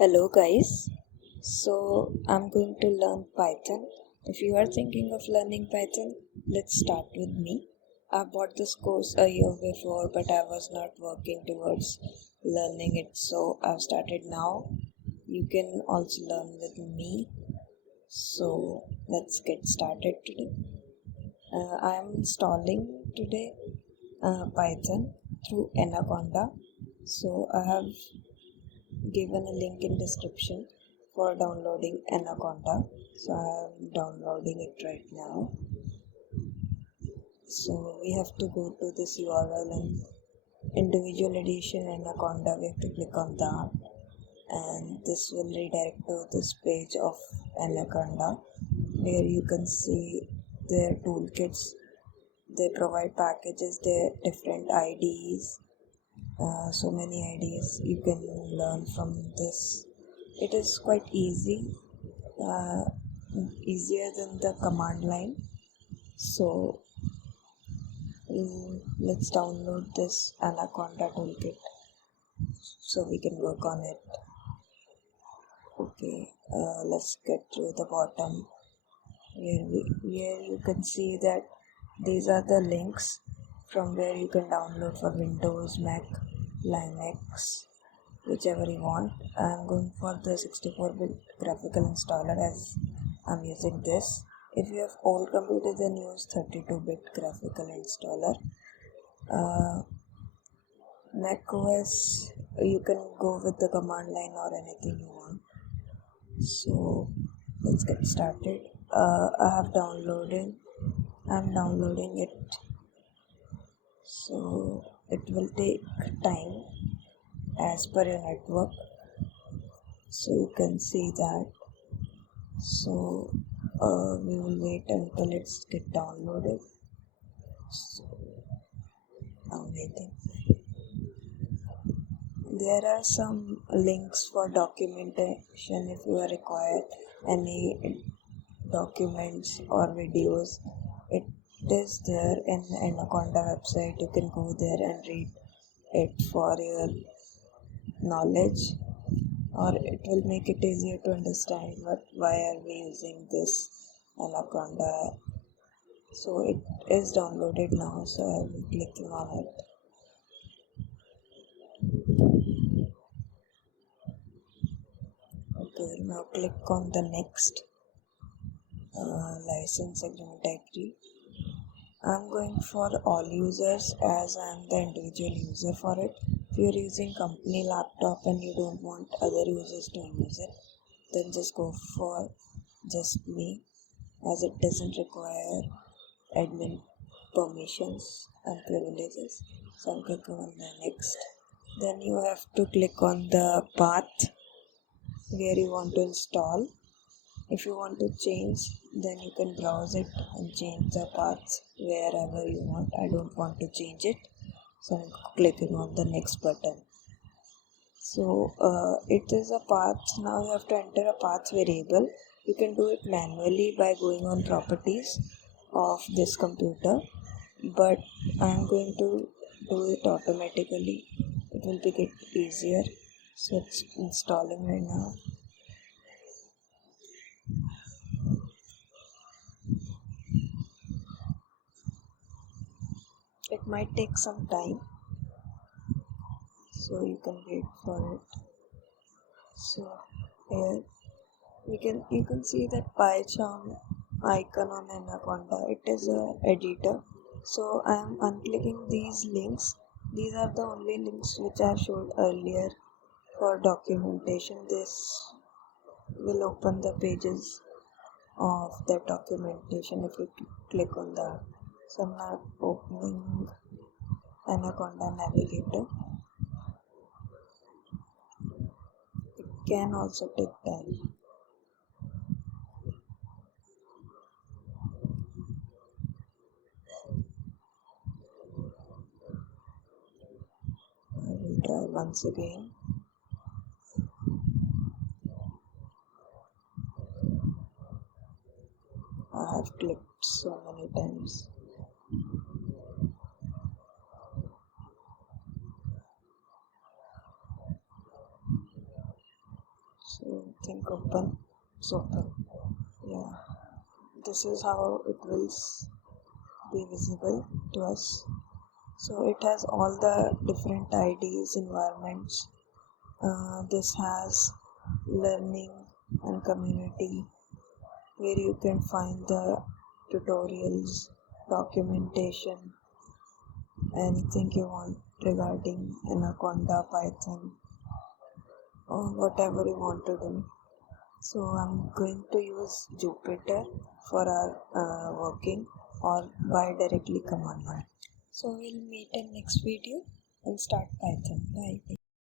Hello guys. So I'm going to learn Python. If you are thinking of learning Python, let's start with me. I bought this course a year before, but I was not working towards learning it, so I've started now. You can also learn with me. So let's get started today. I am installing today Python through Anaconda. So I have given a link in description for downloading Anaconda. So I'm downloading it right now. So we have to go to this URL and individual edition Anaconda. We have to click on that, and this will redirect to this page of Anaconda where you can see their toolkits. They provide packages, their different IDs, so many IDs you can learn from this. It is quite uh, easier than the command line. So let's download this Anaconda toolkit so we can work on it. Okay, let's get to the bottom where you can see that these are the links from where you can download for Windows, Mac, Linux, whichever you want. I'm going for the 64-bit graphical installer as I'm using this. If you have old computer, then use 32-bit graphical installer. Mac OS, you can go with the command line or anything you want. So let's get started. I'm downloading it. So it will take time as per your network. So you can see that. So we will wait until it's get downloaded. So I'm waiting. There are some links for documentation if you are required any documents or videos. It is there in Anaconda website. You can go there and read it for your knowledge, or it will make it easier to understand why are we using this Anaconda. So it is downloaded now, so I'm clicking on it. Okay, now click on the next license agreement agree. I'm going for all users as I'm the individual user for it. If you're using company laptop and you don't want other users to use it, then just go for just me, as it doesn't require admin permissions and privileges. So I'm clicking on the next. Then you have to click on the path where you want to install. If you want to change, then you can browse it and change the paths wherever you want. I don't want to change it, so I'm clicking on the next button. So it is a path. Now you have to enter a path variable. You can do it manually by going on properties of this computer, but I'm going to do it automatically. It will make it easier. So it's installing right now. It might take some time, so you can wait for it. So here you can see that PyCharm icon on Anaconda. It is a editor. So I am unclicking these links. These are the only links which I showed earlier for documentation. This will open the pages of the documentation if you click on that. So I'm not opening Anaconda Navigator. It can also take time. I will try once again. I have clicked so many times. So think open, it's open. Yeah, this is how it will be visible to us. So it has all the different IDs, environments. This has learning and community, where you can find the tutorials, documentation, anything you want regarding Anaconda, Python, or whatever you want to do. So I'm going to use Jupyter for our working, or by directly command line. So we'll meet in next video and start Python. Bye.